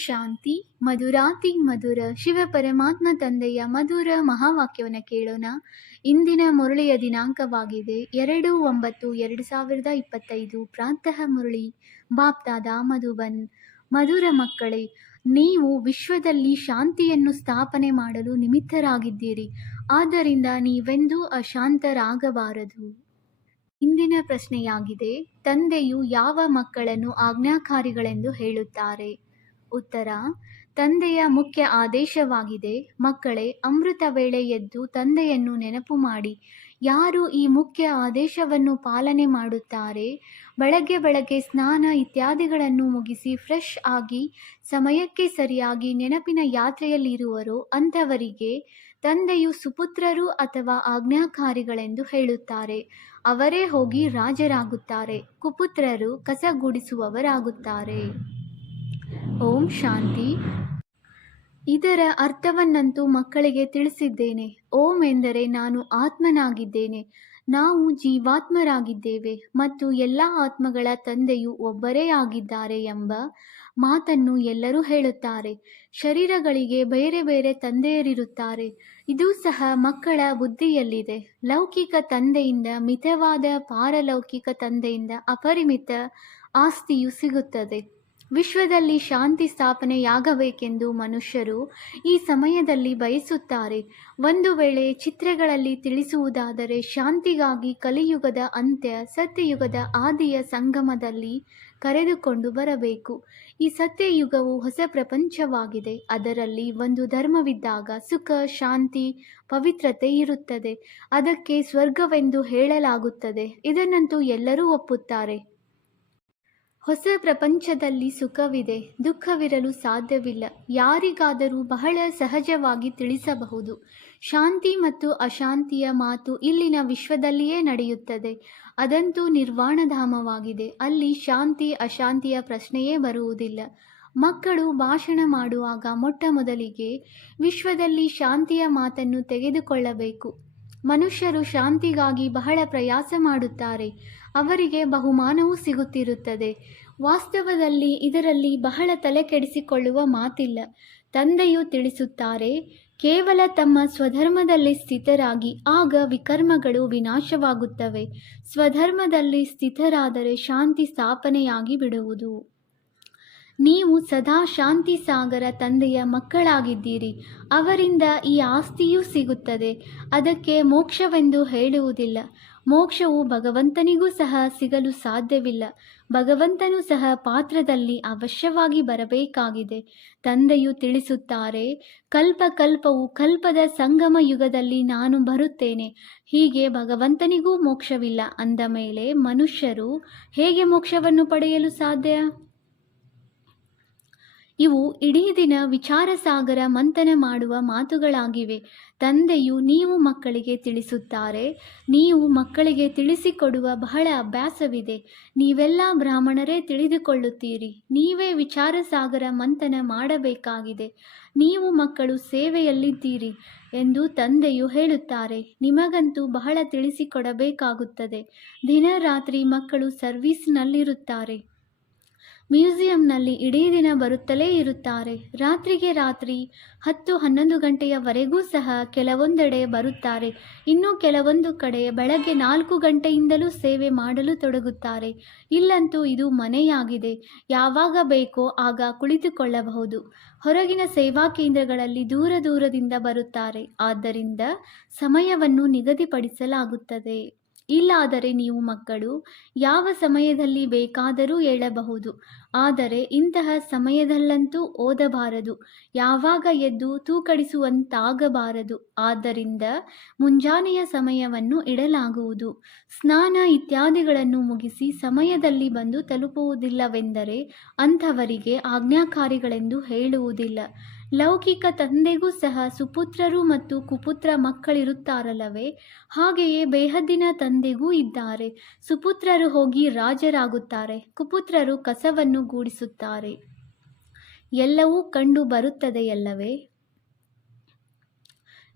ಶಾಂತಿ. ಮಧುರಾತಿ ಮಧುರ ಶಿವ ಪರಮಾತ್ಮ ತಂದೆಯ ಮಧುರ ಮಹಾವಾಕ್ಯವನ್ನು ಕೇಳೋಣ. ಇಂದಿನ ಮುರಳಿಯ ದಿನಾಂಕವಾಗಿದೆ 2/9/2025. ಪ್ರಾತಃ ಮುರಳಿ ಬಾಪ್ದಾದ ಮಧುಬನ್. ಮಧುರ ಮಕ್ಕಳೇ, ನೀವು ವಿಶ್ವದಲ್ಲಿ ಶಾಂತಿಯನ್ನು ಸ್ಥಾಪನೆ ಮಾಡಲು ನಿಮಿತ್ತರಾಗಿದ್ದೀರಿ. ಆದ್ದರಿಂದ ನೀವೆಂದೂ ಅಶಾಂತರಾಗಬಾರದು. ಇಂದಿನ ಪ್ರಶ್ನೆಯಾಗಿದೆ, ತಂದೆಯು ಯಾವ ಮಕ್ಕಳನ್ನು ಆಜ್ಞಾಕಾರಿಗಳೆಂದು ಹೇಳುತ್ತಾರೆ? ಉತ್ತರ: ತಂದೆಯ ಮುಖ್ಯ ಆದೇಶವಾಗಿದೆ, ಮಕ್ಕಳೇ, ಅಮೃತ ವೇಳೆ ಎದ್ದು ತಂದೆಯನ್ನು ನೆನಪು ಮಾಡಿ. ಯಾರು ಈ ಮುಖ್ಯ ಆದೇಶವನ್ನು ಪಾಲನೆ ಮಾಡುತ್ತಾರೆ, ಬೆಳಗ್ಗೆ ಸ್ನಾನ ಇತ್ಯಾದಿಗಳನ್ನು ಮುಗಿಸಿ ಫ್ರೆಶ್ ಆಗಿ ಸಮಯಕ್ಕೆ ಸರಿಯಾಗಿ ನೆನಪಿನ ಯಾತ್ರೆಯಲ್ಲಿರುವರೋ ಅಂಥವರಿಗೆ ತಂದೆಯು ಸುಪುತ್ರರು ಅಥವಾ ಆಜ್ಞಾಕಾರಿಗಳೆಂದು ಹೇಳುತ್ತಾರೆ. ಅವರೇ ಹೋಗಿ ರಾಜರಾಗುತ್ತಾರೆ. ಕುಪುತ್ರರು ಕಸಗುಡಿಸುವವರಾಗುತ್ತಾರೆ. ಓಂ ಶಾಂತಿ. ಇದರ ಅರ್ಥವನ್ನಂತೂ ಮಕ್ಕಳಿಗೆ ತಿಳಿಸಿದ್ದೇನೆ. ಓಂ ಎಂದರೆ ನಾನು ಆತ್ಮನಾಗಿದ್ದೇನೆ, ನಾವು ಜೀವಾತ್ಮರಾಗಿದ್ದೇವೆ ಮತ್ತು ಎಲ್ಲ ಆತ್ಮಗಳ ತಂದೆಯು ಒಬ್ಬರೇ ಆಗಿದ್ದಾರೆ ಎಂಬ ಮಾತನ್ನು ಎಲ್ಲರೂ ಹೇಳುತ್ತಾರೆ. ಶರೀರಗಳಿಗೆ ಬೇರೆ ಬೇರೆ ತಂದೆಯರಿರುತ್ತಾರೆ. ಇದು ಸಹ ಮಕ್ಕಳ ಬುದ್ಧಿಯಲ್ಲಿದೆ. ಲೌಕಿಕ ತಂದೆಯಿಂದ ಮಿತವಾದ, ಪಾರಲೌಕಿಕ ತಂದೆಯಿಂದ ಅಪರಿಮಿತ ಆಸ್ತಿಯು ಸಿಗುತ್ತದೆ. ವಿಶ್ವದಲ್ಲಿ ಶಾಂತಿ ಸ್ಥಾಪನೆಯಾಗಬೇಕೆಂದು ಮನುಷ್ಯರು ಈ ಸಮಯದಲ್ಲಿ ಬಯಸುತ್ತಾರೆ. ಒಂದು ವೇಳೆ ಚಿತ್ರಗಳಲ್ಲಿ ತಿಳಿಸುವುದಾದರೆ, ಶಾಂತಿಗಾಗಿ ಕಲಿಯುಗದ ಅಂತ್ಯ ಸತ್ಯಯುಗದ ಆದಿಯ ಸಂಗಮದಲ್ಲಿ ಕರೆದುಕೊಂಡು ಬರಬೇಕು. ಈ ಸತ್ಯಯುಗವು ಹೊಸ ಪ್ರಪಂಚವಾಗಿದೆ. ಅದರಲ್ಲಿ ಒಂದು ಧರ್ಮವಿದ್ದಾಗ ಸುಖ, ಶಾಂತಿ, ಪವಿತ್ರತೆ ಇರುತ್ತದೆ. ಅದಕ್ಕೆ ಸ್ವರ್ಗವೆಂದು ಹೇಳಲಾಗುತ್ತದೆ. ಇದನ್ನಂತೂ ಎಲ್ಲರೂ ಒಪ್ಪುತ್ತಾರೆ. ಹೊಸ ಪ್ರಪಂಚದಲ್ಲಿ ಸುಖವಿದೆ, ದುಃಖವಿರಲು ಸಾಧ್ಯವಿಲ್ಲ. ಯಾರಿಗಾದರೂ ಬಹಳ ಸಹಜವಾಗಿ ತಿಳಿಸಬಹುದು. ಶಾಂತಿ ಮತ್ತು ಅಶಾಂತಿಯ ಮಾತು ಇಲ್ಲಿನ ವಿಶ್ವದಲ್ಲಿಯೇ ನಡೆಯುತ್ತದೆ. ಅದಂತೂ ನಿರ್ವಾಣಧಾಮವಾಗಿದೆ. ಅಲ್ಲಿ ಶಾಂತಿ ಅಶಾಂತಿಯ ಪ್ರಶ್ನೆಯೇ ಬರುವುದಿಲ್ಲ. ಮಕ್ಕಳು ಭಾಷಣ ಮಾಡುವಾಗ ಮೊಟ್ಟ ಮೊದಲಿಗೆ ವಿಶ್ವದಲ್ಲಿ ಶಾಂತಿಯ ಮಾತನ್ನು ತೆಗೆದುಕೊಳ್ಳಬೇಕು. ಮನುಷ್ಯರು ಶಾಂತಿಗಾಗಿ ಬಹಳ ಪ್ರಯಾಸ ಮಾಡುತ್ತಾರೆ. ಅವರಿಗೆ ಬಹುಮಾನವೂ ಸಿಗುತ್ತಿರುತ್ತದೆ. ವಾಸ್ತವದಲ್ಲಿ ಇದರಲ್ಲಿ ಬಹಳ ತಲೆ ಕೆಡಿಸಿಕೊಳ್ಳುವ ಮಾತಿಲ್ಲ. ತಂದೆಯು ತಿಳಿಸುತ್ತಾರೆ, ಕೇವಲ ತಮ್ಮ ಸ್ವಧರ್ಮದಲ್ಲಿ ಸ್ಥಿತರಾಗಿ, ಆಗ ವಿಕರ್ಮಗಳು ವಿನಾಶವಾಗುತ್ತವೆ. ಸ್ವಧರ್ಮದಲ್ಲಿ ಸ್ಥಿತರಾದರೆ ಶಾಂತಿ ಸ್ಥಾಪನೆಯಾಗಿ ಬಿಡುವುದು. ನೀವು ಸದಾ ಶಾಂತಿ ಸಾಗರ ತಂದೆಯ ಮಕ್ಕಳಾಗಿದ್ದೀರಿ. ಅವರಿಂದ ಈ ಆಸ್ತಿಯೂ ಸಿಗುತ್ತದೆ. ಅದಕ್ಕೆ ಮೋಕ್ಷವೆಂದು ಹೇಳುವುದಿಲ್ಲ. ಮೋಕ್ಷವು ಭಗವಂತನಿಗೂ ಸಹ ಸಿಗಲು ಸಾಧ್ಯವಿಲ್ಲ. ಭಗವಂತನು ಸಹ ಪಾತ್ರದಲ್ಲಿ ಅವಶ್ಯವಾಗಿ ಬರಬೇಕಾಗಿದೆ. ತಂದೆಯು ತಿಳಿಸುತ್ತಾರೆ, ಕಲ್ಪವು ಕಲ್ಪದ ಸಂಗಮ ಯುಗದಲ್ಲಿ ನಾನು ಬರುತ್ತೇನೆ. ಹೀಗೆ ಭಗವಂತನಿಗೂ ಮೋಕ್ಷವಿಲ್ಲ ಅಂದ ಮೇಲೆ ಮನುಷ್ಯರು ಹೇಗೆ ಮೋಕ್ಷವನ್ನು ಪಡೆಯಲು ಸಾಧ್ಯ? ಇವು ಇಡೀ ದಿನ ವಿಚಾರ ಸಾಗರ ಮಂಥನ ಮಾಡುವ ಮಾತುಗಳಾಗಿವೆ. ತಂದೆಯು ನೀವು ಮಕ್ಕಳಿಗೆ ತಿಳಿಸುತ್ತಾರೆ, ನೀವು ಮಕ್ಕಳಿಗೆ ತಿಳಿಸಿಕೊಡುವ ಬಹಳ ಅಭ್ಯಾಸವಿದೆ. ನೀವೆಲ್ಲ ಬ್ರಾಹ್ಮಣರೇ ತಿಳಿದುಕೊಳ್ಳುತ್ತೀರಿ. ನೀವೇ ವಿಚಾರ ಸಾಗರ ಮಂಥನ ಮಾಡಬೇಕಾಗಿದೆ. ನೀವು ಮಕ್ಕಳು ಸೇವೆಯಲ್ಲಿದ್ದೀರಿ ಎಂದು ತಂದೆಯು ಹೇಳುತ್ತಾರೆ. ನಿಮಗಂತೂ ಬಹಳ ತಿಳಿಸಿಕೊಡಬೇಕಾಗುತ್ತದೆ. ದಿನ ರಾತ್ರಿ ಮಕ್ಕಳು ಸರ್ವೀಸ್ನಲ್ಲಿರುತ್ತಾರೆ. ಮ್ಯೂಸಿಯಂನಲ್ಲಿ ಇಡೀ ದಿನ ಬರುತ್ತಲೇ ಇರುತ್ತಾರೆ. ರಾತ್ರಿಗೆ ರಾತ್ರಿ 10-11 ಗಂಟೆಯವರೆಗೂ ಸಹ ಕೆಲವೊಂದೆಡೆ ಬರುತ್ತಾರೆ. ಇನ್ನು ಕೆಲವೊಂದು ಕಡೆ ಬೆಳಗ್ಗೆ 4 ಗಂಟೆಯಿಂದಲೂ ಸೇವೆ ಮಾಡಲು ತೊಡಗುತ್ತಾರೆ. ಇಲ್ಲಂತೂ ಇದು ಮನೆಯಾಗಿದೆ. ಯಾವಾಗ ಬೇಕೋ ಆಗ ಕುಳಿತುಕೊಳ್ಳಬಹುದು. ಹೊರಗಿನ ಸೇವಾ ಕೇಂದ್ರಗಳಲ್ಲಿ ದೂರದಿಂದ ಬರುತ್ತಾರೆ. ಆದ್ದರಿಂದ ಸಮಯವನ್ನು ನಿಗದಿಪಡಿಸಲಾಗುತ್ತದೆ. ಇಲ್ಲಾದರೆ ನೀವು ಮಕ್ಕಳು ಯಾವ ಸಮಯದಲ್ಲಿ ಬೇಕಾದರೂ ಏಳಬಹುದು. ಆದರೆ ಇಂತಹ ಸಮಯದಲ್ಲಂತೂ ಓದಬಾರದು. ಯಾವಾಗ ಎದ್ದು ತೂಕಡಿಸುವಂತಾಗಬಾರದು. ಆದ್ದರಿಂದ ಮುಂಜಾನೆಯ ಸಮಯವನ್ನು ಇಡಲಾಗುವುದು. ಸ್ನಾನ ಇತ್ಯಾದಿಗಳನ್ನು ಮುಗಿಸಿ ಸಮಯದಲ್ಲಿ ಬಂದು ತಲುಪುವುದಿಲ್ಲವೆಂದರೆ ಅಂಥವರಿಗೆ ಆಜ್ಞಾಕಾರಿಗಳೆಂದು ಹೇಳುವುದಿಲ್ಲ. ಲೌಕಿಕ ತಂದೆಗೂ ಸಹ ಸುಪುತ್ರರು ಮತ್ತು ಕುಪುತ್ರ ಮಕ್ಕಳಿರುತ್ತಾರಲ್ಲವೇ, ಹಾಗೆಯೇ ಬೇಹದ್ದಿನ ತಂದೆಗೂ ಇದ್ದಾರೆ. ಸುಪುತ್ರರು ಹೋಗಿ ರಾಜರಾಗುತ್ತಾರೆ, ಕುಪುತ್ರರು ಕಸವನ್ನು ಗೂಡಿಸುತ್ತಾರೆ. ಎಲ್ಲವೂ ಕಂಡು ಬರುತ್ತದೆಯಲ್ಲವೇ?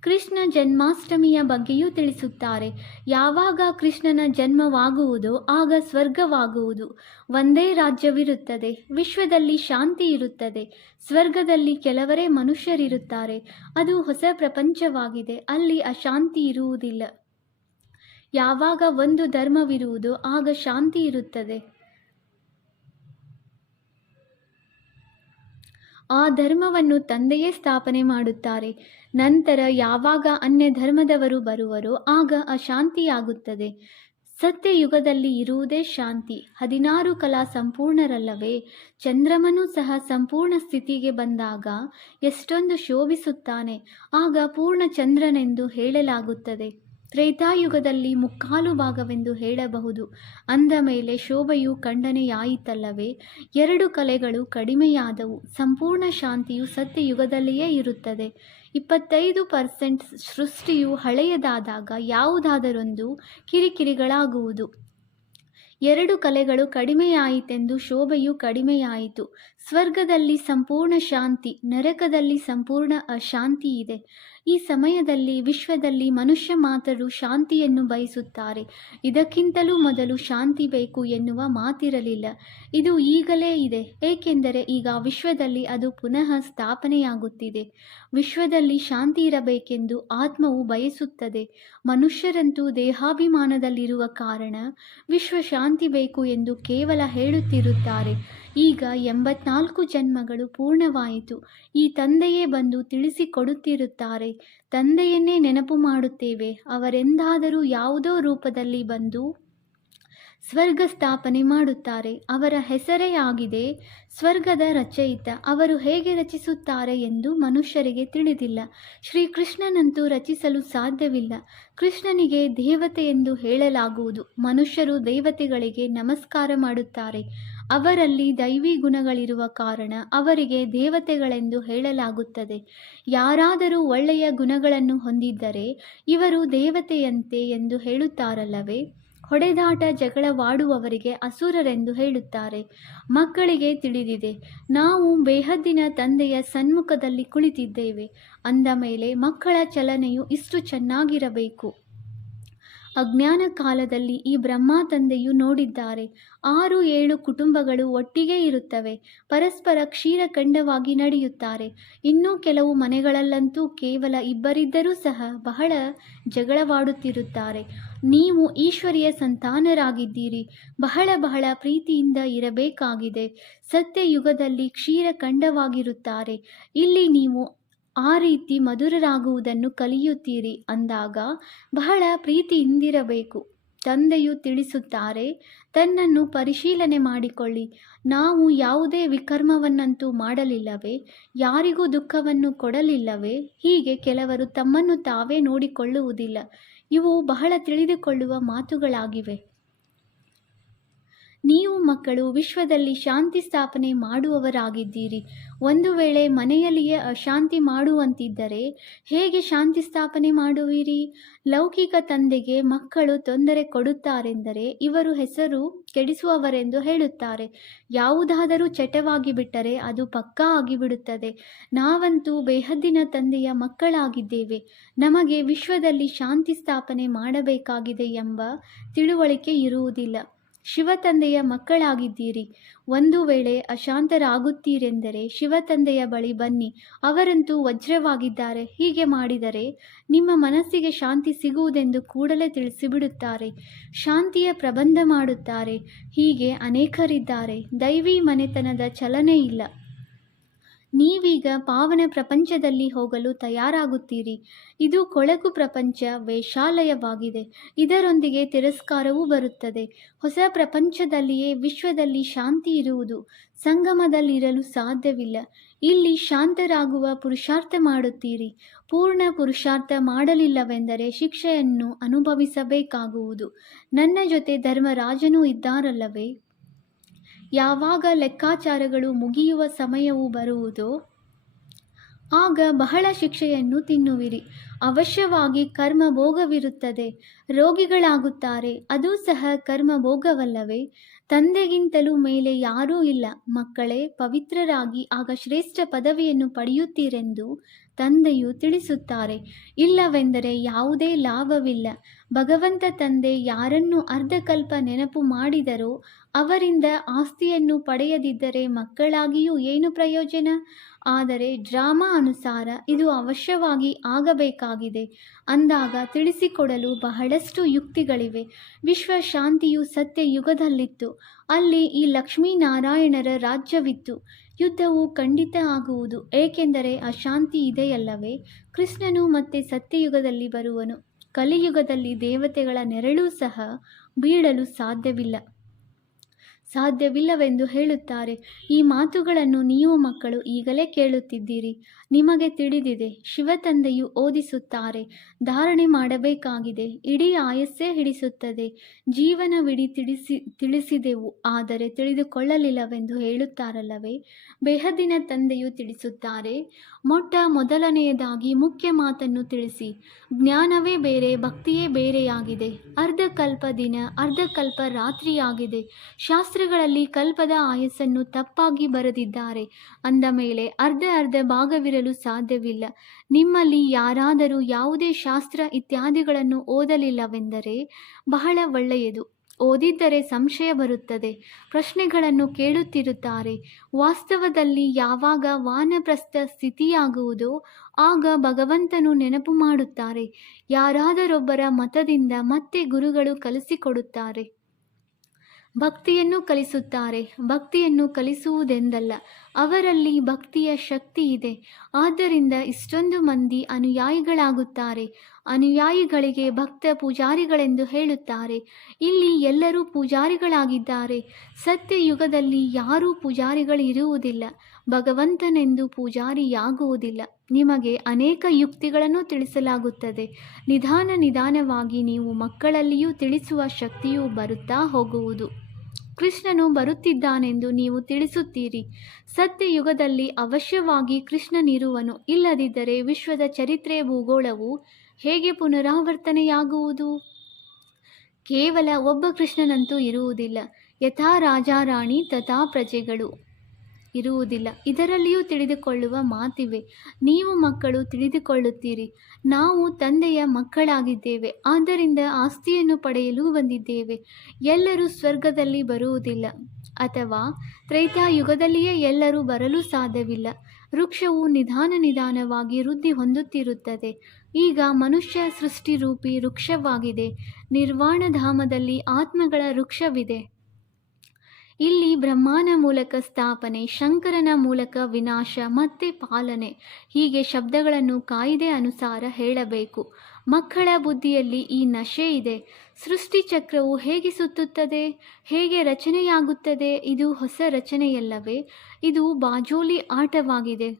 ಕೃಷ್ಣ ಜನ್ಮಾಷ್ಟಮಿಯ ಬಗ್ಗೆಯೂ ತಿಳಿಸುತ್ತಾರೆ. ಯಾವಾಗ ಕೃಷ್ಣನ ಜನ್ಮವಾಗುವುದೋ ಆಗ ಸ್ವರ್ಗವಾಗುವುದು. ಒಂದೇ ರಾಜ್ಯವಿರುತ್ತದೆ. ವಿಶ್ವದಲ್ಲಿ ಶಾಂತಿ ಇರುತ್ತದೆ. ಸ್ವರ್ಗದಲ್ಲಿ ಕೆಲವರೇ ಮನುಷ್ಯರಿರುತ್ತಾರೆ. ಅದು ಹೊಸ ಪ್ರಪಂಚವಾಗಿದೆ. ಅಲ್ಲಿ ಅಶಾಂತಿ ಇರುವುದಿಲ್ಲ. ಯಾವಾಗ ಒಂದು ಧರ್ಮವಿರುವುದೋ ಆಗ ಶಾಂತಿ ಇರುತ್ತದೆ. ಆ ಧರ್ಮವನ್ನು ತಂದೆಯೇ ಸ್ಥಾಪನೆ ಮಾಡುತ್ತಾರೆ. ನಂತರ ಯಾವಾಗ ಅನ್ಯ ಧರ್ಮದವರು ಬರುವರೋ ಆಗ ಅಶಾಂತಿಯಾಗುತ್ತದೆ. ಸತ್ಯಯುಗದಲ್ಲಿ ಇರುವುದೇ ಶಾಂತಿ. 16 ಕಲಾ ಸಂಪೂರ್ಣರಲ್ಲವೇ? ಚಂದ್ರಮನು ಸಹ ಸಂಪೂರ್ಣ ಸ್ಥಿತಿಗೆ ಬಂದಾಗ ಎಷ್ಟೊಂದು ಶೋಭಿಸುತ್ತಾನೆ. ಆಗ ಪೂರ್ಣ ಚಂದ್ರನೆಂದು ಹೇಳಲಾಗುತ್ತದೆ. ತ್ರೇತಾಯುಗದಲ್ಲಿ 3/4 ಭಾಗವೆಂದು ಹೇಳಬಹುದು. ಅಂದ ಮೇಲೆ ಶೋಭೆಯು ಖಂಡನೆಯಾಯಿತಲ್ಲವೇ? 2 ಕಲೆಗಳು ಕಡಿಮೆಯಾದವು. ಸಂಪೂರ್ಣ ಶಾಂತಿಯು ಸತ್ಯಯುಗದಲ್ಲಿಯೇ ಇರುತ್ತದೆ. 25% ಸೃಷ್ಟಿಯು ಹಳೆಯದಾದಾಗ ಯಾವುದಾದರೊಂದು ಕಿರಿಕಿರಿಗಳಾಗುವುದು. 2 ಕಲೆಗಳು ಕಡಿಮೆಯಾಯಿತೆಂದು ಶೋಭೆಯು ಕಡಿಮೆಯಾಯಿತು. ಸ್ವರ್ಗದಲ್ಲಿ ಸಂಪೂರ್ಣ ಶಾಂತಿ, ನರಕದಲ್ಲಿ ಸಂಪೂರ್ಣ ಅಶಾಂತಿ ಇದೆ. ಈ ಸಮಯದಲ್ಲಿ ವಿಶ್ವದಲ್ಲಿ ಮನುಷ್ಯ ಮಾತ್ರರು ಶಾಂತಿಯನ್ನು ಬಯಸುತ್ತಾರೆ. ಇದಕ್ಕಿಂತಲೂ ಮೊದಲು ಶಾಂತಿ ಬೇಕು ಎನ್ನುವ ಮಾತಿರಲಿಲ್ಲ. ಇದು ಈಗಲೇ ಇದೆ, ಏಕೆಂದರೆ ಈಗ ವಿಶ್ವದಲ್ಲಿ ಅದು ಪುನಃ ಸ್ಥಾಪನೆಯಾಗುತ್ತಿದೆ. ವಿಶ್ವದಲ್ಲಿ ಶಾಂತಿ ಇರಬೇಕೆಂದು ಆತ್ಮವು ಬಯಸುತ್ತದೆ. ಮನುಷ್ಯರಂತೂ ದೇಹಾಭಿಮಾನದಲ್ಲಿರುವ ಕಾರಣ ವಿಶ್ವ ಶಾಂತಿ ಬೇಕು ಎಂದು ಕೇವಲ ಹೇಳುತ್ತಿರುತ್ತಾರೆ. ಈಗ 84 ಜನ್ಮಗಳು ಪೂರ್ಣವಾಯಿತು. ಈ ತಂದೆಯೇ ಬಂದು ತಿಳಿಸಿಕೊಡುತ್ತಿರುತ್ತಾರೆ. ತಂದೆಯನ್ನೇ ನೆನಪು ಮಾಡುತ್ತೇವೆ. ಅವರೆಂದಾದರೂ ಯಾವುದೋ ರೂಪದಲ್ಲಿ ಬಂದು ಸ್ವರ್ಗ ಸ್ಥಾಪನೆ ಮಾಡುತ್ತಾರೆ. ಅವರ ಹೆಸರೇ ಆಗಿದೆ ಸ್ವರ್ಗದ ರಚಯಿತ. ಅವರು ಹೇಗೆ ರಚಿಸುತ್ತಾರೆ ಎಂದು ಮನುಷ್ಯರಿಗೆ ತಿಳಿದಿಲ್ಲ. ಶ್ರೀಕೃಷ್ಣನಂತೂ ರಚಿಸಲು ಸಾಧ್ಯವಿಲ್ಲ. ಕೃಷ್ಣನಿಗೆ ದೇವತೆ ಎಂದು ಹೇಳಲಾಗುವುದು. ಮನುಷ್ಯರು ದೇವತೆಗಳಿಗೆ ನಮಸ್ಕಾರ ಮಾಡುತ್ತಾರೆ. ಅವರಲ್ಲಿ ದೈವಿ ಗುಣಗಳಿರುವ ಕಾರಣ ಅವರಿಗೆ ದೇವತೆಗಳೆಂದು ಹೇಳಲಾಗುತ್ತದೆ. ಯಾರಾದರೂ ಒಳ್ಳೆಯ ಗುಣಗಳನ್ನು ಹೊಂದಿದ್ದರೆ ಇವರು ದೇವತೆಯಂತೆ ಎಂದು ಹೇಳುತ್ತಾರಲ್ಲವೇ? ಹೊಡೆದಾಟ ಜಗಳವಾಡುವವರಿಗೆ ಅಸುರರೆಂದು ಹೇಳುತ್ತಾರೆ. ಮಕ್ಕಳಿಗೆ ತಿಳಿದಿದೆ, ನಾವು ಬೇಹದ್ದಿನ ತಂದೆಯ ಸನ್ಮುಖದಲ್ಲಿ ಕುಳಿತಿದ್ದೇವೆ. ಅಂದ ಮೇಲೆ ಮಕ್ಕಳ ಚಲನೆಯು ಇಷ್ಟು ಚೆನ್ನಾಗಿರಬೇಕು. ಅಜ್ಞಾನ ಕಾಲದಲ್ಲಿ ಈ ಬ್ರಹ್ಮ ತಂದೆಯು ನೋಡಿದ್ದಾರೆ. 6-7 ಕುಟುಂಬಗಳು ಒಟ್ಟಿಗೆ ಇರುತ್ತವೆ. ಪರಸ್ಪರ ಕ್ಷೀರಖಂಡವಾಗಿ ನಡೆಯುತ್ತಾರೆ. ಇನ್ನೂ ಕೆಲವು ಮನೆಗಳಲ್ಲಂತೂ ಕೇವಲ ಇಬ್ಬರಿದ್ದರೂ ಸಹ ಬಹಳ ಜಗಳವಾಡುತ್ತಿರುತ್ತಾರೆ. ನೀವು ಈಶ್ವರಿಯ ಸಂತಾನರಾಗಿದ್ದೀರಿ. ಬಹಳ ಬಹಳ ಪ್ರೀತಿಯಿಂದ ಇರಬೇಕಾಗಿದೆ. ಸತ್ಯಯುಗದಲ್ಲಿ ಕ್ಷೀರಖಂಡವಾಗಿರುತ್ತಾರೆ. ಇಲ್ಲಿ ನೀವು ಆ ರೀತಿ ಮಧುರರಾಗುವುದನ್ನು ಕಲಿಯುತ್ತೀರಿ. ಅಂದಾಗ ಬಹಳ ಪ್ರೀತಿಯಿಂದಿರಬೇಕು. ತಂದೆಯು ತಿಳಿಸುತ್ತಾರೆ, ತನ್ನನ್ನು ಪರಿಶೀಲನೆ ಮಾಡಿಕೊಳ್ಳಿ. ನಾವು ಯಾವುದೇ ವಿಕರ್ಮವನ್ನಂತೂ ಮಾಡಲಿಲ್ಲವೇ? ಯಾರಿಗೂ ದುಃಖವನ್ನು ಕೊಡಲಿಲ್ಲವೇ? ಹೀಗೆ ಕೆಲವರು ತಮ್ಮನ್ನು ತಾವೇ ನೋಡಿಕೊಳ್ಳುವುದಿಲ್ಲ. ಇವು ಬಹಳ ತಿಳಿದುಕೊಳ್ಳುವ ಮಾತುಗಳಾಗಿವೆ. ನೀವು ಮಕ್ಕಳು ವಿಶ್ವದಲ್ಲಿ ಶಾಂತಿ ಸ್ಥಾಪನೆ ಮಾಡುವವರಾಗಿದ್ದೀರಿ. ಒಂದು ವೇಳೆ ಮನೆಯಲ್ಲಿಯೇ ಅಶಾಂತಿ ಮಾಡುವಂತಿದ್ದರೆ ಹೇಗೆ ಶಾಂತಿ ಸ್ಥಾಪನೆ ಮಾಡುವಿರಿ? ಲೌಕಿಕ ತಂದೆಗೆ ಮಕ್ಕಳು ತೊಂದರೆ ಕೊಡುತ್ತಾರೆಂದರೆ ಇವರು ಹೆಸರು ಕೆಡಿಸುವವರೆಂದು ಹೇಳುತ್ತಾರೆ. ಯಾವುದಾದರೂ ಚಟವಾಗಿ ಬಿಟ್ಟರೆ ಅದು ಪಕ್ಕಾ ಆಗಿಬಿಡುತ್ತದೆ. ನಾವಂತೂ ಬೇಹದ್ದಿನ ತಂದೆಯ ಮಕ್ಕಳಾಗಿದ್ದೇವೆ. ನಮಗೆ ವಿಶ್ವದಲ್ಲಿ ಶಾಂತಿ ಸ್ಥಾಪನೆ ಮಾಡಬೇಕಾಗಿದೆ ಎಂಬ ತಿಳುವಳಿಕೆ ಇರುವುದಿಲ್ಲ. ಶಿವತಂದೆಯ ಮಕ್ಕಳಾಗಿದ್ದೀರಿ. ಒಂದು ವೇಳೆ ಅಶಾಂತರಾಗುತ್ತೀರೆಂದರೆ ಶಿವತಂದೆಯ ಬಳಿ ಬನ್ನಿ. ಅವರಂತೂ ವಜ್ರವಾಗಿದ್ದಾರೆ. ಹೀಗೆ ಮಾಡಿದರೆ ನಿಮ್ಮ ಮನಸ್ಸಿಗೆ ಶಾಂತಿ ಸಿಗುವುದೆಂದು ಕೂಡಲೇ ತಿಳಿಸಿಬಿಡುತ್ತಾರೆ. ಶಾಂತಿಯ ಪ್ರಬಂಧ ಮಾಡುತ್ತಾರೆ. ಹೀಗೆ ಅನೇಕರಿದ್ದಾರೆ. ದೈವಿ ಮನೆತನದ ಚಲನೆ ಇಲ್ಲ. ನೀವೀಗ ಪಾವನ ಪ್ರಪಂಚದಲ್ಲಿ ಹೋಗಲು ತಯಾರಾಗುತ್ತೀರಿ. ಇದು ಕೊಳಕು ಪ್ರಪಂಚ, ವೇಶ್ಯಾಲಯವಾಗಿದೆ. ಇದರೊಂದಿಗೆ ತಿರಸ್ಕಾರವೂ ಬರುತ್ತದೆ. ಹೊಸ ಪ್ರಪಂಚದಲ್ಲಿಯೇ ವಿಶ್ವದಲ್ಲಿ ಶಾಂತಿ ಇರುವುದು. ಸಂಗಮದಲ್ಲಿರಲು ಸಾಧ್ಯವಿಲ್ಲ. ಇಲ್ಲಿ ಶಾಂತರಾಗುವ ಪುರುಷಾರ್ಥ ಮಾಡುತ್ತೀರಿ. ಪೂರ್ಣ ಪುರುಷಾರ್ಥ ಮಾಡಲಿಲ್ಲವೆಂದರೆ ಶಿಕ್ಷೆಯನ್ನು ಅನುಭವಿಸಬೇಕಾಗುವುದು. ನನ್ನ ಜೊತೆ ಧರ್ಮರಾಜನೂ ಇದ್ದಾರಲ್ಲವೇ? ಯಾವಾಗ ಲೆಕ್ಕಾಚಾರಗಳು ಮುಗಿಯುವ ಸಮಯವು ಬರುವುದೋ ಆಗ ಬಹಳ ಶಿಕ್ಷೆಯನ್ನು ತಿನ್ನುವಿರಿ. ಅವಶ್ಯವಾಗಿ ಕರ್ಮಭೋಗವಿರುತ್ತದೆ. ರೋಗಿಗಳಾಗುತ್ತಾರೆ. ಅದೂ ಸಹ ಕರ್ಮಭೋಗವಲ್ಲವೇ? ತಂದೆಗಿಂತಲೂ ಮೇಲೆ ಯಾರೂ ಇಲ್ಲ. ಮಕ್ಕಳೇ, ಪವಿತ್ರರಾಗಿ ಆಗ ಶ್ರೇಷ್ಠ ಪದವಿಯನ್ನು ಪಡೆಯುತ್ತೀರೆಂದು ತಂದೆಯು ತಿಳಿಸುತ್ತಾರೆ. ಇಲ್ಲವೆಂದರೆ ಯಾವುದೇ ಲಾಭವಿಲ್ಲ. ಭಗವಂತ ತಂದೆ ಯಾರನ್ನು ಅರ್ಧಕಲ್ಪ ನೆನಪು ಮಾಡಿದರೋ ಅವರಿಂದ ಆಸ್ತಿಯನ್ನು ಪಡೆಯದಿದ್ದರೆ ಮಕ್ಕಳಾಗಿಯೂ ಏನು ಪ್ರಯೋಜನ? ಆದರೆ ಡ್ರಾಮಾ ಅನುಸಾರ ಇದು ಅವಶ್ಯವಾಗಿ ಆಗಬೇಕಾಗಿದೆ ಅಂದಾಗ ತಿಳಿಸಿಕೊಡಲು ಬಹಳಷ್ಟು ಯುಕ್ತಿಗಳಿವೆ. ವಿಶ್ವ ಶಾಂತಿಯು ಸತ್ಯ ಯುಗದಲ್ಲಿತ್ತು. ಅಲ್ಲಿ ಈ ಲಕ್ಷ್ಮೀನಾರಾಯಣರ ರಾಜ್ಯವಿತ್ತು. ಯುದ್ಧವು ಖಂಡಿತ ಆಗುವುದು, ಏಕೆಂದರೆ ಅಶಾಂತಿ ಇದೆಯಲ್ಲವೇ. ಕೃಷ್ಣನು ಮತ್ತೆ ಸತ್ಯಯುಗದಲ್ಲಿ ಬರುವನು. ಕಲಿಯುಗದಲ್ಲಿ ದೇವತೆಗಳ ನೆರಳು ಸಹ ಬೀಳಲು ಸಾಧ್ಯವಿಲ್ಲವೆಂದು ಹೇಳುತ್ತಾರೆ. ಈ ಮಾತುಗಳನ್ನು ನೀವು ಮಕ್ಕಳು ಈಗಲೇ ಕೇಳುತ್ತಿದ್ದೀರಿ. ನಿಮಗೆ ತಿಳಿದಿದೆ. ಶಿವತಂದೆಯು ಓದಿಸುತ್ತಾರೆ. ಧಾರಣೆ ಮಾಡಬೇಕಾಗಿದೆ. ಇಡೀ ಆಯಸ್ಸೇ ಹಿಡಿಸುತ್ತದೆ. ಜೀವನವಿಡೀ ತಿಳಿಸಿದೆವು, ಆದರೆ ತಿಳಿದುಕೊಳ್ಳಲಿಲ್ಲವೆಂದು ಹೇಳುತ್ತಾರಲ್ಲವೇ. ಬೇಹದ್ದಿನ ತಂದೆಯು ತಿಳಿಸುತ್ತಾರೆ, ಮೊದಲನೆಯದಾಗಿ ಮುಖ್ಯ ಮಾತನ್ನು ತಿಳಿಸಿ. ಜ್ಞಾನವೇ ಬೇರೆ, ಭಕ್ತಿಯೇ ಬೇರೆಯಾಗಿದೆ. ಅರ್ಧಕಲ್ಪ ದಿನ, ಅರ್ಧಕಲ್ಪ ರಾತ್ರಿಯಾಗಿದೆ. ಶಾಸ್ತ್ರಗಳಲ್ಲಿ ಕಲ್ಪದ ಆಯಸ್ಸನ್ನು ತಪ್ಪಾಗಿ ಬರೆದಿದ್ದಾರೆ. ಅಂದ ಮೇಲೆ ಅರ್ಧ ಭಾಗವಿರಲು ಸಾಧ್ಯವಿಲ್ಲ. ನಿಮ್ಮಲ್ಲಿ ಯಾರಾದರೂ ಯಾವುದೇ ಶಾಸ್ತ್ರ ಇತ್ಯಾದಿಗಳನ್ನು ಓದಲಿಲ್ಲವೆಂದರೆ ಬಹಳ ಒಳ್ಳೆಯದು. ಓದಿದ್ದರೆ ಸಂಶಯ ಬರುತ್ತದೆ, ಪ್ರಶ್ನೆಗಳನ್ನು ಕೇಳುತ್ತಿರುತ್ತಾರೆ. ವಾಸ್ತವದಲ್ಲಿ ಯಾವಾಗ ವಾನಪ್ರಸ್ಥ ಸ್ಥಿತಿಯಾಗುವುದೋ ಆಗ ಭಗವಂತನು ನೆನಪು ಮಾಡುತ್ತಾರೆ. ಯಾರಾದರೊಬ್ಬರ ಮತದಿಂದ ಮತ್ತೆ ಗುರುಗಳು ಕಲಿಸಿಕೊಡುತ್ತಾರೆ. ಭಕ್ತಿಯನ್ನು ಕಲಿಸುತ್ತಾರೆ. ಭಕ್ತಿಯನ್ನು ಕಲಿಸುವುದೆಂದಲ್ಲ, ಅವರಲ್ಲಿ ಭಕ್ತಿಯ ಶಕ್ತಿ ಇದೆ. ಆದ್ದರಿಂದ ಇಷ್ಟೊಂದು ಮಂದಿ ಅನುಯಾಯಿಗಳಾಗುತ್ತಾರೆ. ಅನುಯಾಯಿಗಳಿಗೆ ಭಕ್ತ ಪೂಜಾರಿಗಳೆಂದು ಹೇಳುತ್ತಾರೆ. ಇಲ್ಲಿ ಎಲ್ಲರೂ ಪೂಜಾರಿಗಳಾಗಿದ್ದಾರೆ. ಸತ್ಯಯುಗದಲ್ಲಿ ಯಾರೂ ಪೂಜಾರಿಗಳಿರುವುದಿಲ್ಲ. ಭಗವಂತನೆಂದು ಪೂಜಾರಿಯಾಗುವುದಿಲ್ಲ. ನಿಮಗೆ ಅನೇಕ ಯುಕ್ತಿಗಳನ್ನು ತಿಳಿಸಲಾಗುತ್ತದೆ. ನಿಧಾನವಾಗಿ ನೀವು ಮಕ್ಕಳಲ್ಲಿಯೂ ತಿಳಿಸುವ ಶಕ್ತಿಯು ಬರುತ್ತಾ ಹೋಗುವುದು. ಕೃಷ್ಣನು ಬರುತ್ತಿದ್ದಾನೆಂದು ನೀವು ತಿಳಿಸುತ್ತೀರಿ. ಸತ್ಯಯುಗದಲ್ಲಿ ಅವಶ್ಯವಾಗಿ ಕೃಷ್ಣನಿರುವನು. ಇಲ್ಲದಿದ್ದರೆ ವಿಶ್ವದ ಚರಿತ್ರೆ ಭೂಗೋಳವು ಹೇಗೆ ಪುನರಾವರ್ತನೆಯಾಗುವುದು? ಕೇವಲ ಒಬ್ಬ ಕೃಷ್ಣನಂತೂ ಇರುವುದಿಲ್ಲ. ಯಥಾ ರಾಜಾರಾಣಿ ತಥಾ ಪ್ರಜೆಗಳು ಇರುವುದಿಲ್ಲ. ಇದರಲ್ಲಿಯೂ ತಿಳಿದುಕೊಳ್ಳುವ ಮಾತಿವೆ. ನೀವು ಮಕ್ಕಳು ತಿಳಿದುಕೊಳ್ಳುತ್ತೀರಿ. ನಾವು ತಂದೆಯ ಮಕ್ಕಳಾಗಿದ್ದೇವೆ. ಆದ್ದರಿಂದ ಆಸ್ತಿಯನ್ನು ಪಡೆಯಲು ಬಂದಿದ್ದೇವೆ. ಎಲ್ಲರೂ ಸ್ವರ್ಗದಲ್ಲಿ ಬರುವುದಿಲ್ಲ, ಅಥವಾ ತ್ರೇತಾಯುಗದಲ್ಲಿಯೇ ಎಲ್ಲರೂ ಬರಲು ಸಾಧ್ಯವಿಲ್ಲ. ವೃಕ್ಷವು ನಿಧಾನವಾಗಿ ವೃದ್ಧಿ ಹೊಂದುತ್ತಿರುತ್ತದೆ. ಈಗ ಮನುಷ್ಯ ಸೃಷ್ಟಿರೂಪಿ ವೃಕ್ಷವಾಗಿದೆ. ನಿರ್ವಾಣಧಾಮದಲ್ಲಿ ಆತ್ಮಗಳ ವೃಕ್ಷವಿದೆ. ಇಲ್ಲಿ ಬ್ರಹ್ಮನ ಮೂಲಕ ಸ್ಥಾಪನೆ, ಶಂಕರನ ಮೂಲಕ ವಿನಾಶ, ಮತ್ತೆ ಪಾಲನೆ. ಹೀಗೆ ಶಬ್ದಗಳನ್ನು ಕಾಯಿದೆ ಅನುಸಾರ ಹೇಳಬೇಕು. ಮಕ್ಕಳ ಬುದ್ಧಿಯಲ್ಲಿ ಈ ನಶೆ ಇದೆ. ಸೃಷ್ಟಿ ಚಕ್ರವು ಹೇಗೆ ಸುತ್ತುತ್ತದೆ, ಹೇಗೆ ರಚನೆಯಾಗುತ್ತದೆ? ಇದು ಹೊಸ ರಚನೆಯಲ್ಲವೇ? ಇದು ಬಾಜೋಲಿ ಆಟವಾಗಿದೆ.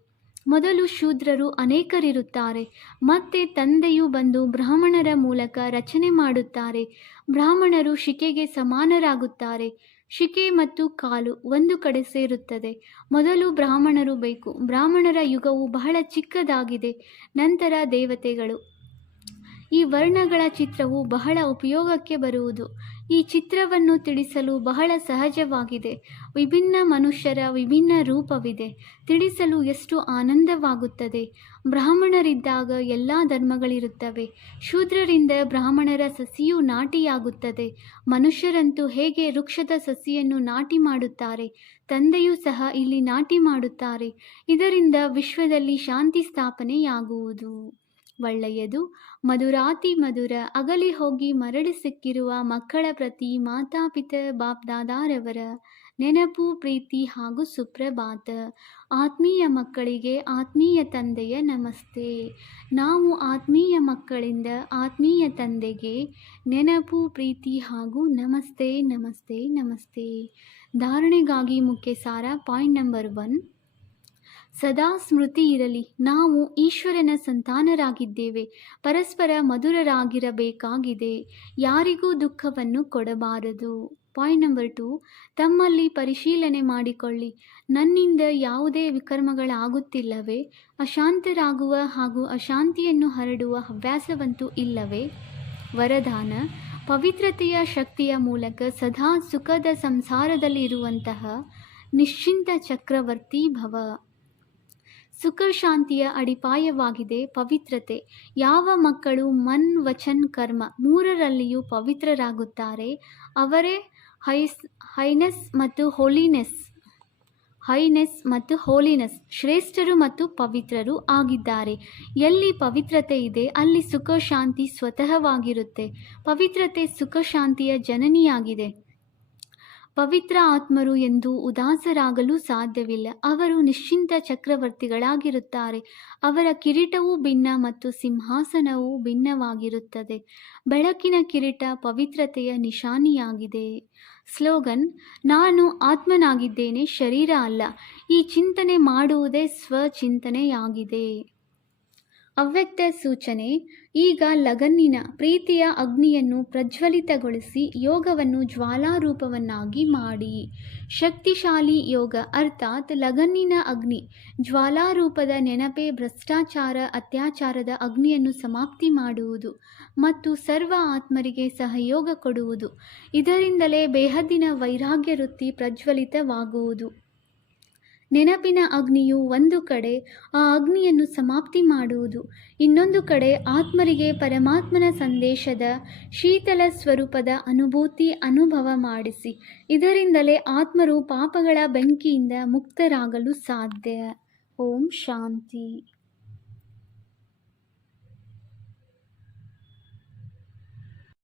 ಮೊದಲು ಶೂದ್ರರು ಅನೇಕರಿರುತ್ತಾರೆ. ಮತ್ತೆ ತಂದೆಯು ಬಂದು ಬ್ರಾಹ್ಮಣರ ಮೂಲಕ ರಚನೆ ಮಾಡುತ್ತಾರೆ. ಬ್ರಾಹ್ಮಣರು ಶಿಕೆಗೆ ಸಮಾನರಾಗುತ್ತಾರೆ. ಶಿಕೆ ಮತ್ತು ಕಾಲು ಒಂದು ಕಡೆ ಸೇರುತ್ತದೆ. ಮೊದಲು ಬ್ರಾಹ್ಮಣರು ಬೇಕು. ಬ್ರಾಹ್ಮಣರ ಯುಗವು ಬಹಳ ಚಿಕ್ಕದಾಗಿದೆ. ನಂತರ ದೇವತೆಗಳು. ಈ ವರ್ಣಗಳ ಚಿತ್ರವು ಬಹಳ ಉಪಯೋಗಕ್ಕೆ ಬರುವುದು. ಈ ಚಿತ್ರವನ್ನು ತಿಳಿಸಲು ಬಹಳ ಸಹಜವಾಗಿದೆ. ವಿಭಿನ್ನ ಮನುಷ್ಯರ ವಿಭಿನ್ನ ರೂಪವಿದೆ. ತಿಳಿಸಲು ಎಷ್ಟು ಆನಂದವಾಗುತ್ತದೆ. ಬ್ರಾಹ್ಮಣರಿದ್ದಾಗ ಎಲ್ಲ ಧರ್ಮಗಳಿರುತ್ತವೆ. ಶೂದ್ರರಿಂದ ಬ್ರಾಹ್ಮಣರ ಸಸಿಯು ನಾಟಿಯಾಗುತ್ತದೆ. ಮನುಷ್ಯರಂತೂ ಹೇಗೆ ವೃಕ್ಷದ ಸಸಿಯನ್ನು ನಾಟಿ ಮಾಡುತ್ತಾರೆ, ತಂದೆಯೂ ಸಹ ಇಲ್ಲಿ ನಾಟಿ ಮಾಡುತ್ತಾರೆ. ಇದರಿಂದ ವಿಶ್ವದಲ್ಲಿ ಶಾಂತಿ ಸ್ಥಾಪನೆಯಾಗುವುದು. ಒಳ್ಳೆಯದು. ಮಧುರಾತಿ ಮಧುರ ಅಗಲಿ ಹೋಗಿ ಮರಳಿ ಸಿಕ್ಕಿರುವ ಮಕ್ಕಳ ಪ್ರತಿ ಮಾತಾಪಿತ ಬಾಪ್ದಾದಾರವರ ನೆನಪು, ಪ್ರೀತಿ ಹಾಗೂ ಸುಪ್ರಭಾತ. ಆತ್ಮೀಯ ಮಕ್ಕಳಿಗೆ ಆತ್ಮೀಯ ತಂದೆಯ ನಮಸ್ತೆ. ನಾವು ಆತ್ಮೀಯ ಮಕ್ಕಳಿಂದ ಆತ್ಮೀಯ ತಂದೆಗೆ ನೆನಪು, ಪ್ರೀತಿ ಹಾಗೂ ನಮಸ್ತೆ ನಮಸ್ತೆ ನಮಸ್ತೆ. ಧಾರಣೆಗಾಗಿ ಮುಖ್ಯ ಸಾರ. Point number 1. ಸದಾ ಸ್ಮೃತಿ ಇರಲಿ, ನಾವು ಈಶ್ವರನ ಸಂತಾನರಾಗಿದ್ದೇವೆ. ಪರಸ್ಪರ ಮಧುರರಾಗಿರಬೇಕಾಗಿದೆ. ಯಾರಿಗೂ ದುಃಖವನ್ನು ಕೊಡಬಾರದು. Point number 2. ತಮ್ಮಲ್ಲಿ ಪರಿಶೀಲನೆ ಮಾಡಿಕೊಳ್ಳಿ. ನನ್ನಿಂದ ಯಾವುದೇ ವಿಕರ್ಮಗಳಾಗುತ್ತಿಲ್ಲವೇ? ಅಶಾಂತರಾಗುವ ಹಾಗೂ ಅಶಾಂತಿಯನ್ನು ಹರಡುವ ಹವ್ಯಾಸವಂತೂ ಇಲ್ಲವೇ? ವರದಾನ. ಪವಿತ್ರತೆಯ ಶಕ್ತಿಯ ಮೂಲಕ ಸದಾ ಸುಖದ ಸಂಸಾರದಲ್ಲಿರುವಂತಹ ನಿಶ್ಚಿಂತ ಚಕ್ರವರ್ತಿ ಭವ. ಸುಖ ಶಾಂತಿಯ ಅಡಿಪಾಯವಾಗಿದೆ ಪವಿತ್ರತೆ. ಯಾವ ಮಕ್ಕಳು ಮನ್ ವಚನ್ ಕರ್ಮ ಮೂರರಲ್ಲಿಯೂ ಪವಿತ್ರರಾಗುತ್ತಾರೆ ಅವರೇ ಹೈನೆಸ್ ಮತ್ತು ಹೋಲಿನೆಸ್ ಶ್ರೇಷ್ಠರು ಮತ್ತು ಪವಿತ್ರರು ಆಗಿದ್ದಾರೆ. ಎಲ್ಲಿ ಪವಿತ್ರತೆ ಇದೆ ಅಲ್ಲಿ ಸುಖ ಶಾಂತಿ ಸ್ವತಃವಾಗಿರುತ್ತೆ. ಪವಿತ್ರತೆ ಸುಖ ಶಾಂತಿಯ ಜನನಿಯಾಗಿದೆ. ಪವಿತ್ರ ಆತ್ಮರು ಎಂದು ಉದಾಸರಾಗಲು ಸಾಧ್ಯವಿಲ್ಲ. ಅವರು ನಿಶ್ಚಿಂತ ಚಕ್ರವರ್ತಿಗಳಾಗಿರುತ್ತಾರೆ. ಅವರ ಕಿರೀಟವೂ ಭಿನ್ನ ಮತ್ತು ಸಿಂಹಾಸನವೂ ಭಿನ್ನವಾಗಿರುತ್ತದೆ. ಬೆಳಕಿನ ಕಿರೀಟ ಪವಿತ್ರತೆಯ ನಿಶಾನಿಯಾಗಿದೆ. ಸ್ಲೋಗನ್: ನಾನು ಆತ್ಮನಾಗಿದ್ದೇನೆ, ಶರೀರ ಅಲ್ಲ. ಈ ಚಿಂತನೆ ಮಾಡುವುದೇ ಸ್ವಚಿಂತನೆಯಾಗಿದೆ. ಅವ್ಯಕ್ತ ಸೂಚನೆ: ಈಗ ಲಗನ್ನಿನ ಪ್ರೀತಿಯ ಅಗ್ನಿಯನ್ನು ಪ್ರಜ್ವಲಿತಗೊಳಿಸಿ ಯೋಗವನ್ನು ಜ್ವಾಲಾರೂಪವನ್ನಾಗಿ ಮಾಡಿ. ಶಕ್ತಿಶಾಲಿ ಯೋಗ ಅರ್ಥಾತ್ ಲಗನ್ನಿನ ಅಗ್ನಿ. ಜ್ವಾಲಾರೂಪದ ನೆನಪೇ ಭ್ರಷ್ಟಾಚಾರ ಅತ್ಯಾಚಾರದ ಅಗ್ನಿಯನ್ನು ಸಮಾಪ್ತಿ ಮಾಡುವುದು ಮತ್ತು ಸರ್ವ ಆತ್ಮರಿಗೆ ಸಹಯೋಗ ಕೊಡುವುದು. ಇದರಿಂದಲೇ ಬೇಹದ್ದಿನ ವೈರಾಗ್ಯ ವೃತ್ತಿ ಪ್ರಜ್ವಲಿತವಾಗುವುದು. ನೆನಪಿನ ಅಗ್ನಿಯು ಒಂದು ಕಡೆ ಆ ಅಗ್ನಿಯನ್ನು ಸಮಾಪ್ತಿ ಮಾಡುವುದು, ಇನ್ನೊಂದು ಕಡೆ ಆತ್ಮರಿಗೆ ಪರಮಾತ್ಮನ ಸಂದೇಶದ ಶೀತಲ ಸ್ವರೂಪದ ಅನುಭವ ಮಾಡಿಸಿ. ಇದರಿಂದಲೇ ಆತ್ಮರು ಪಾಪಗಳ ಬೆಂಕಿಯಿಂದ ಮುಕ್ತರಾಗಲು ಸಾಧ್ಯ. ಓಂ ಶಾಂತಿ.